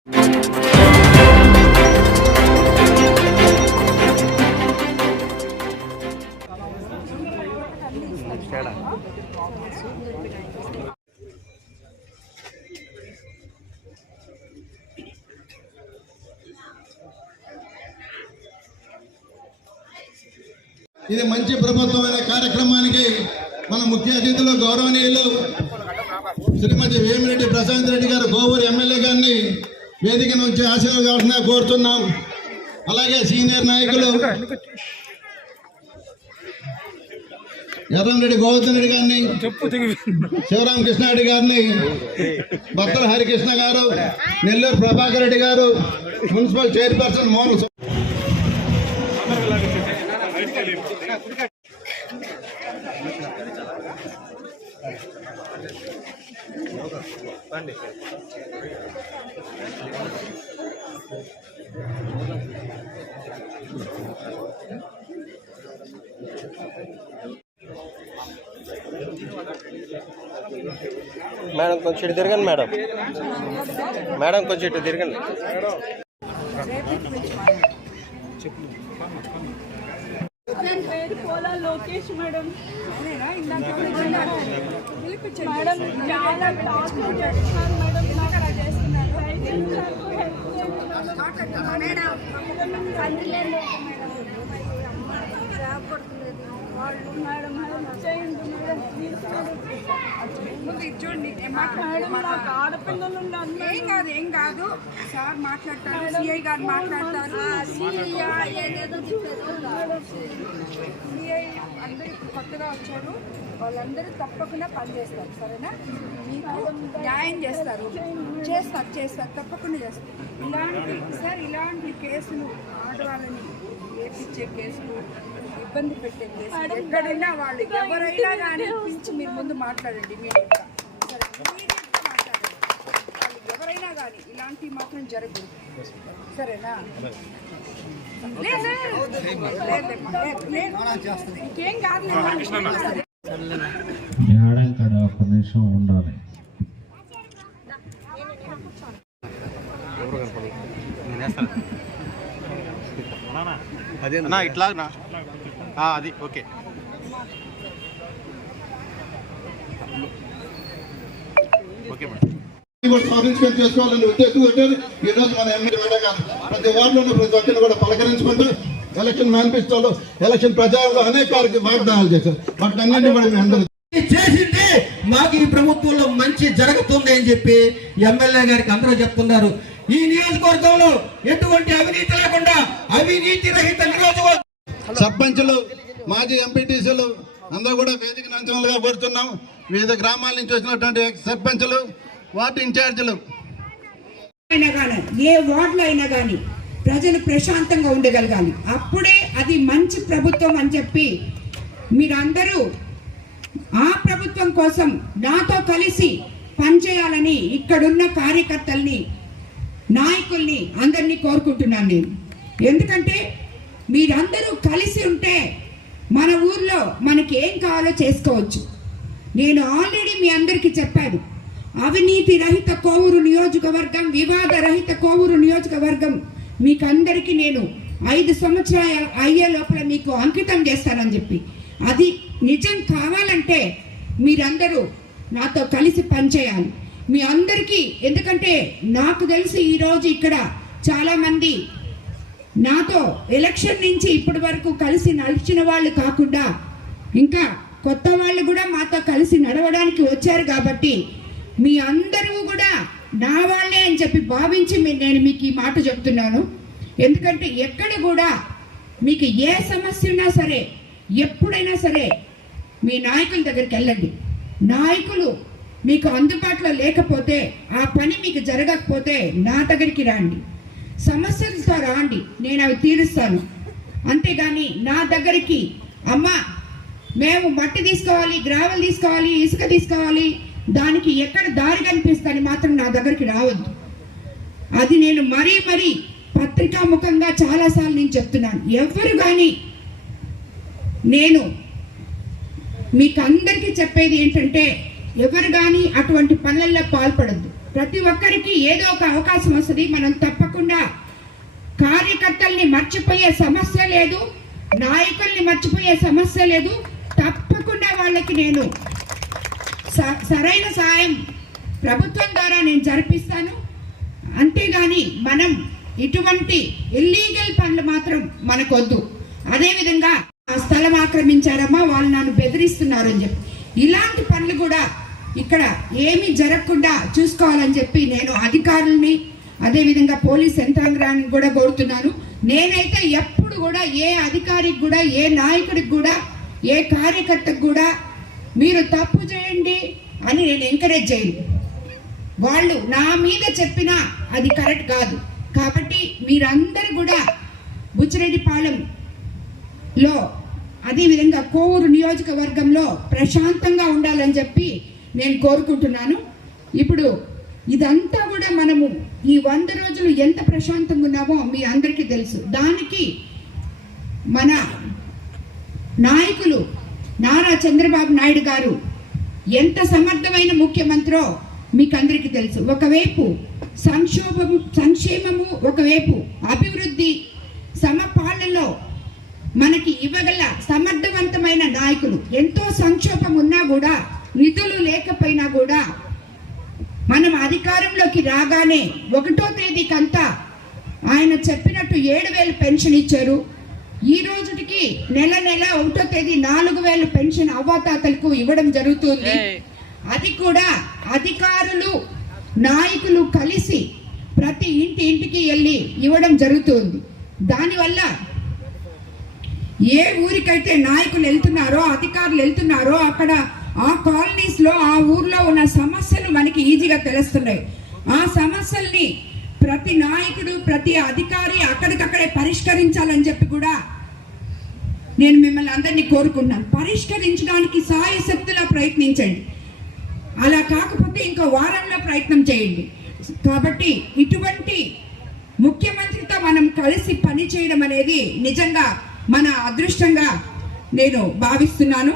ఇది మంచి ప్రభుత్వం అనే కార్యక్రమానికి మన ముఖ్య అతిథులు గౌరవనీయులు శ్రీమతి వేమిరెడ్డి ప్రశాంత్ రెడ్డి గారు కోవూరు ఎమ్మెల్యే గారిని వేదిక నుంచి ఆశీర్వాదాలను కోరుతున్నాం. అలాగే సీనియర్ నాయకులు ఎర్రంరెడ్డి గోవర్ధన్ రెడ్డి గారిని, శివరామకృష్ణారెడ్డి గారిని, భక్తుల హరికృష్ణ గారు, నెల్లూరు ప్రభాకర్ రెడ్డి గారు, మున్సిపల్ చైర్పర్సన్ మోహన్ మేడం కొంచెం ఇటు తిరగండి. మేడం కొంచెం ఇటు తిరగండి. పోలా లోకేష్ మేడం మేడం చాలా టార్చర్ చేస్తున్నారు మేడం. వాళ్ళు మేడం చేయండి మేడం చూడండి. నాకు ఆడపిల్లలు ఏం కాదు సార్ మాట్లాడతారు, సిఐ గారు మాట్లాడతారు. సిఐ అందరూ ఇప్పుడు కొత్తగా వచ్చారు, వాళ్ళందరూ తప్పకుండా పనిచేస్తారు. సరేనా? మీకు న్యాయం చేస్తారు తప్పకుండా చేస్తారు. ఇలాంటి కేసులు ఆడవాళ్ళని ఏపించే కేసులు, ఇబ్బంది పెట్టే కేసులు ఎక్కడైనా వాళ్ళు ఎవరైనా కానీ పిలిచి మీరు ముందు మాట్లాడండి. మీడియట్గా మాట్లాడండి. వాళ్ళు ఎవరైనా కానీ ఇలాంటివి మాత్రం జరగదు. సరేనా? ఇంకేం కాదు. ఒక్క నిమిషం ఉండాలి. అదేనా ఇట్లాగనా? అది ఓకే. Okay madam. చేసుకోవాలని ఉద్దేశం పెట్టారు. ఈరోజు మన ఎమ్మెల్యే గారు ప్రతి వార్డులో ప్రతి ఒక్కరిని కూడా పలకరించుకుంటూ ఎలక్షన్ మేనిఫెస్టోలో, ఎలక్షన్ ప్రచారంలో అనేక వాగ్దానాలు చేశారు. వాటిని అన్నింటినీ కూడా మేము అందరూ చేసింది మాకు ఈ ప్రభుత్వంలో మంచి జరుగుతుంది అని చెప్పి ఎమ్మెల్యే గారికి అందరూ చెప్తున్నారు. ఈ నియోజకవర్గంలో ఎటువంటి అవినీతి లేకుండా అవినీతి రహిత నియోజకవర్గం. సర్పంచులు, మాజీ ఎంపీటీసీలు అందరూ కూడా వేదికను అంచనాలుగా కోరుతున్నాం. వివిధ గ్రామాల నుంచి వచ్చినటువంటి సర్పంచులు, వార్డు ఇన్ఛార్జీలు అయినా కానీ ఏ వార్డులో అయినా కానీ ప్రజలు ప్రశాంతంగా ఉండగలగాలి. అప్పుడే అది మంచి ప్రభుత్వం అని చెప్పి మీరందరూ ఆ ప్రభుత్వం కోసం నాతో కలిసి పనిచేయాలని ఇక్కడున్న కార్యకర్తల్ని, నాయకుల్ని అందరినీ కోరుకుంటున్నాను నేను. ఎందుకంటే మీరందరూ కలిసి ఉంటే మన ఊర్లో మనకి ఏం కావాలో చేసుకోవచ్చు. నేను ఆల్రెడీ మీ అందరికీ చెప్పాను, అవినీతి రహిత కోవూరు నియోజకవర్గం, వివాద రహిత కోవూరు నియోజకవర్గం మీకు అందరికీ నేను 5 సంవత్సరాలు అయ్యే లోపల మీకు అంకితం చేస్తానని చెప్పి. అది నిజం కావాలంటే మీరందరూ నాతో కలిసి పనిచేయాలి. మీ అందరికీ, ఎందుకంటే నాకు తెలిసి ఈరోజు ఇక్కడ చాలామంది నాతో ఎలక్షన్ నుంచి ఇప్పటి వరకు కలిసి నడిచిన వాళ్ళు కాకుండా ఇంకా కొత్త వాళ్ళు కూడా మాతో కలిసి నడవడానికి వచ్చారు. కాబట్టి మీ అందరూ కూడా నా వాళ్ళే అని చెప్పి భావించి నేను మీకు ఈ మాట చెప్తున్నాను. ఎందుకంటే ఎక్కడ కూడా మీకు ఏ సమస్య ఉన్నా సరే, ఎప్పుడైనా సరే మీ నాయకుల దగ్గరికి వెళ్ళండి. నాయకులు మీకు అందుబాటులో లేకపోతే, ఆ పని మీకు జరగకపోతే నా దగ్గరికి రండి, సమస్యలతో రాండి, నేను అవి తీరుస్తాను. అంతేగాని నా దగ్గరికి అమ్మా మేము మట్టి తీసుకోవాలి, గ్రావెల్ తీసుకోవాలి, ఇసుక తీసుకోవాలి, దానికి ఎక్కడ దారి కనిపిస్తుందని మాత్రం నా దగ్గరికి రావద్దు. అది నేను మరీ పత్రికాముఖంగా చాలాసార్లు నేను చెప్తున్నాను. ఎవరు కానీ నేను మీకు అందరికీ చెప్పేది ఏంటంటే, ఎవరు కానీ అటువంటి పనులలో పాల్పడద్దు. ప్రతి ఒక్కరికి ఏదో ఒక అవకాశం వస్తుంది. మనం తప్పకుండా కార్యకర్తల్ని మర్చిపోయే సమస్య లేదు, నాయకుల్ని మర్చిపోయే సమస్య లేదు. తప్పకుండా వాళ్ళకి నేను సరైన సాయం ప్రభుత్వం ద్వారా నేను జరిపిస్తాను. అంతేగాని మనం ఇటువంటి ఇల్లీగల్ పనులు మాత్రం మనకొద్దు. అదేవిధంగా ఆ స్థలం ఆక్రమించారమ్మా, వాళ్ళు నన్ను బెదిరిస్తున్నారని చెప్పి ఇలాంటి పనులు కూడా ఇక్కడ ఏమీ జరగకుండా చూసుకోవాలని చెప్పి నేను అధికారుల్ని అదేవిధంగా పోలీస్ యంత్రాంగాన్ని కూడా కోరుతున్నాను. నేనైతే ఎప్పుడు కూడా ఏ అధికారికి కూడా, ఏ నాయకుడికి కూడా, ఏ కార్యకర్తకు కూడా మీరు తప్పు చేయండి అని నేను ఎంకరేజ్ చేయను. వాళ్ళు నా మీద చెప్పినా అది కరెక్ట్ కాదు. కాబట్టి మీరందరూ కూడా బుచ్చిరెడ్డిపాలెంలో అదేవిధంగా కోవూరు నియోజకవర్గంలో ప్రశాంతంగా ఉండాలని చెప్పి నేను కోరుకుంటున్నాను. ఇప్పుడు ఇదంతా కూడా మనము ఈ 100 రోజులు ఎంత ప్రశాంతంగా ఉన్నామో మీ అందరికీ తెలుసు. దానికి మన నాయకులు నారా చంద్రబాబు నాయుడు గారు ఎంత సమర్థమైన ముఖ్యమంత్రో మీకు అందరికీ తెలుసు. ఒకవైపు సంక్షేమము, ఒకవైపు అభివృద్ధి, సమపాలనలో మనకి ఇవ్వగల సమర్థవంతమైన నాయకులు. ఎంతో సంక్షోభం ఉన్నా కూడా, నిధులు లేకపోయినా కూడా మనం అధికారంలోకి రాగానే 1వ తేదీకంతా ఆయన చెప్పినట్టు 7,000 పెన్షన్ ఇచ్చారు. ఈ రోజుకి నెల 1వ తేదీ 4,000 పెన్షన్ అవ్వాతాతలకు ఇవ్వడం జరుగుతుంది. అది కూడా అధికారులు నాయకులు కలిసి ప్రతి ఇంటికి వెళ్ళి ఇవ్వడం జరుగుతుంది. దానివల్ల ఏ ఊరికైతే నాయకులు వెళ్తున్నారో, అధికారులు వెళ్తున్నారో, అక్కడ ఆ కాలనీస్లో, ఆ ఊర్లో ఉన్న సమస్యలు మనకి ఈజీగా తెలుస్తున్నాయి. ఆ సమస్యల్ని ప్రతి నాయకుడు, ప్రతి అధికారి అక్కడికక్కడే పరిష్కరించాలని చెప్పి కూడా నేను మిమ్మల్ని అందరినీ కోరుకుంటున్నాను. పరిష్కరించడానికి సాయశక్తులా ప్రయత్నించండి. అలా కాకపోతే ఇంకో వారంలో ప్రయత్నం చేయండి. కాబట్టి ఇటువంటి ముఖ్యమంత్రితో మనం కలిసి పని చేయడం అనేది నిజంగా మన అదృష్టంగా నేను భావిస్తున్నాను.